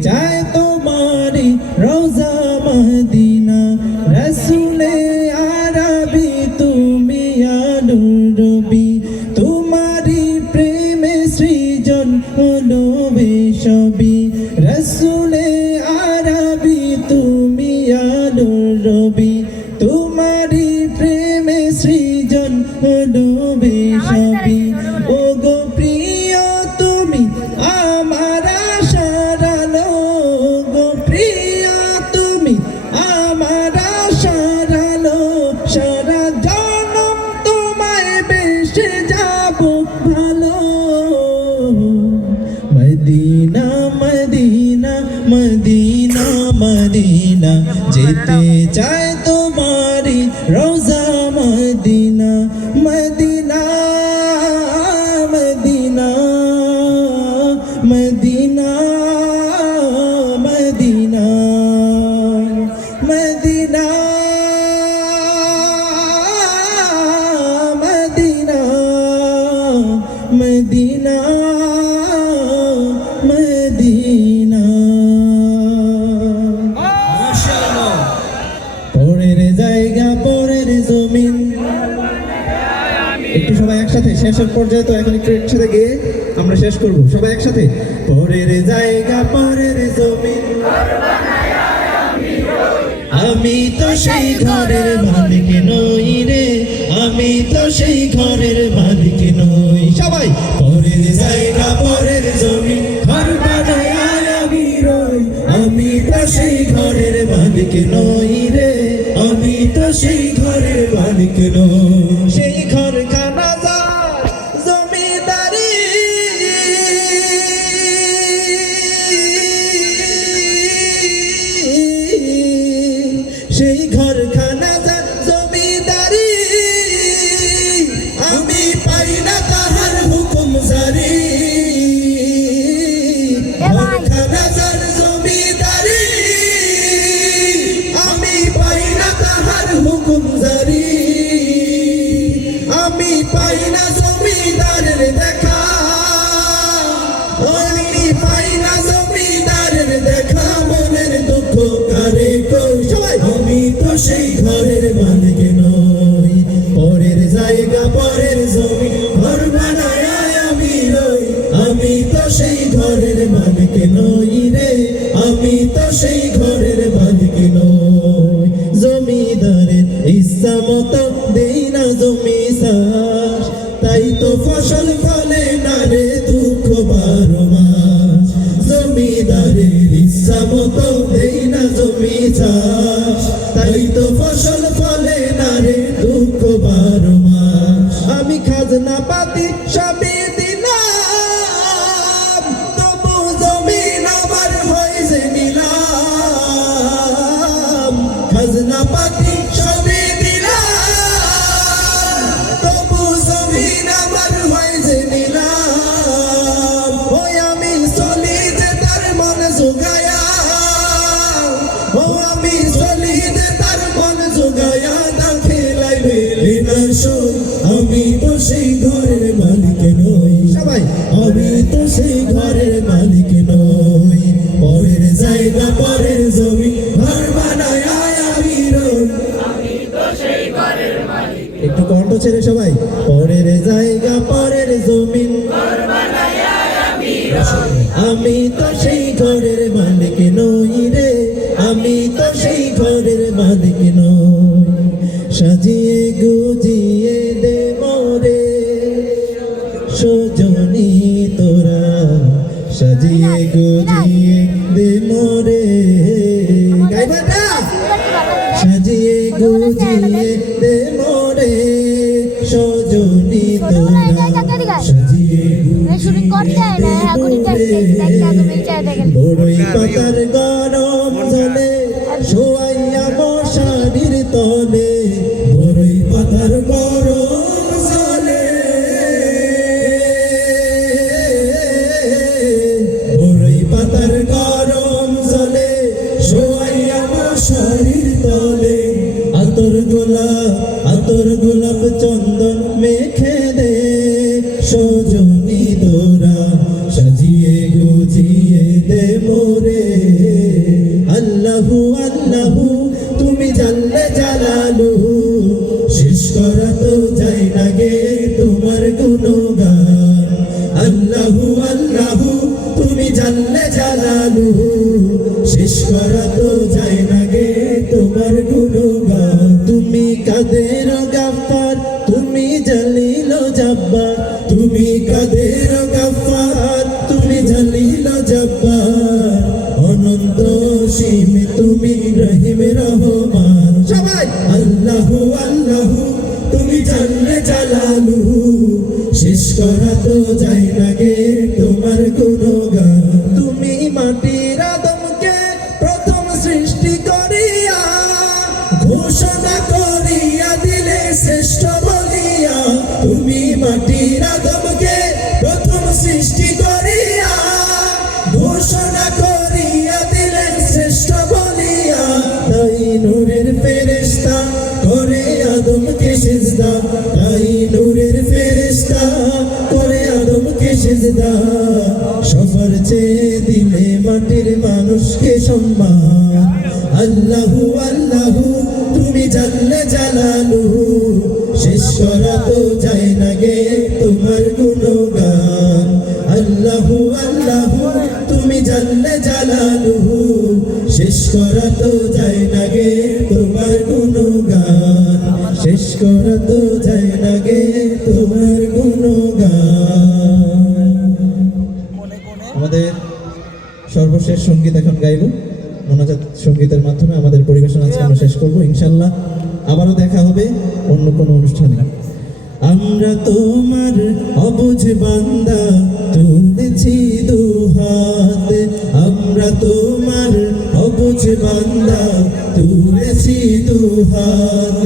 চায় তো রোজা Medina Medina Medina Medina Medina Medina Medina Medina. একসাথে, শেষের পর্যায়ে তো এখন একটু একসাথে গিয়ে আমরা শেষ করব। সবাই একসাথে। পরের জায়গা, পরের জমিন। আমি তো সেই ঘরের মালিক নই রে। আমি তো সেই ঘরের মালিক নই। সবাই, পরের জায়গা, পরের জমি ঘর বানায় আমি রই। আমি তো সেই ঘরের মালিক নই। সেই ফসল ফলে না রে দুঃখ বারো আমি খাজনা পাতি আমি তো সেই ঘরের মালিক নই। সবাই। আমি তো সেই ঘরের মালিক নই। পরের জায়গা পরের জমি ঘর বানায় আমি রই। একটু কণ্ঠ ছেড়ে সবাই। পরের জায়গা পরের জমিন আমি তো তোরা সাজিয়ে গুজিয়ে দে মোরে। গাইবা না সাজিয়ে গুজিয়ে দে মোরে। সজনি তোরা সাজিয়ে গুজিয়ে দে মোরে। বড়ই পাতার গরম গোলাপ চন্দন মেখে দে, সজনী তোরা সাজিয়ে দে মোরে। তুমি জানলে জালালু, শেষ করা তো যাই গে তোমার গুণগান। আল্লাহু আল্লাহু, তুমি জানলে জালালু, শেষ করা আল্লাহু আল্লাহু, তুমি জানলে জালালু। শেষ করা তো যাই না গে, তোমার গান। তুমি মাটির আদমকে প্রথম সৃষ্টি করিয়া, ঘোষণা করিয়া দিলে শ্রেষ্ঠ বলিয়া, তুমি মাটির সিজদা সবার চেয়ে দিলে মাটির মানুষকে সম্মান। আল্লাহু আল্লাহু, তুমি জানলে জালালু। শেষ তো যায় না গে তোমার গুণগান। আল্লাহু আল্লাহু, তুমি জানলে জালালু। শেষ করা তো আমাদের সর্বশেষ সংগীত এখন গাইব। মোনাজাত সঙ্গীতের মাধ্যমে আমাদের পরিবেশন আজকে আমরা শেষ করব ইনশাল্লাহ আবারও দেখা হবে অন্য কোনো অনুষ্ঠানে। আমরা তোমার অবুঝ বান্দা, তুলেছি দুহাত আমরা তোমার অবুঝ বান্দা, তুলেছি দুহাত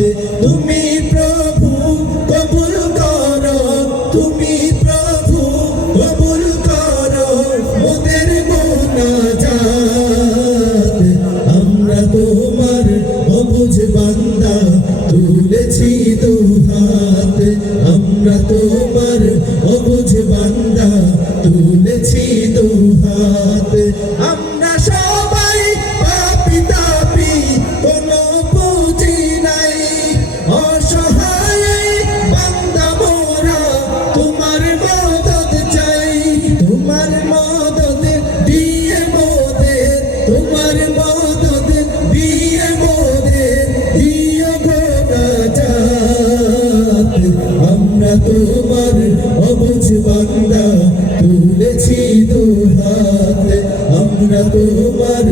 তোমার অবুজ বান্দা তুলেছি দুহাত আমরা তোমার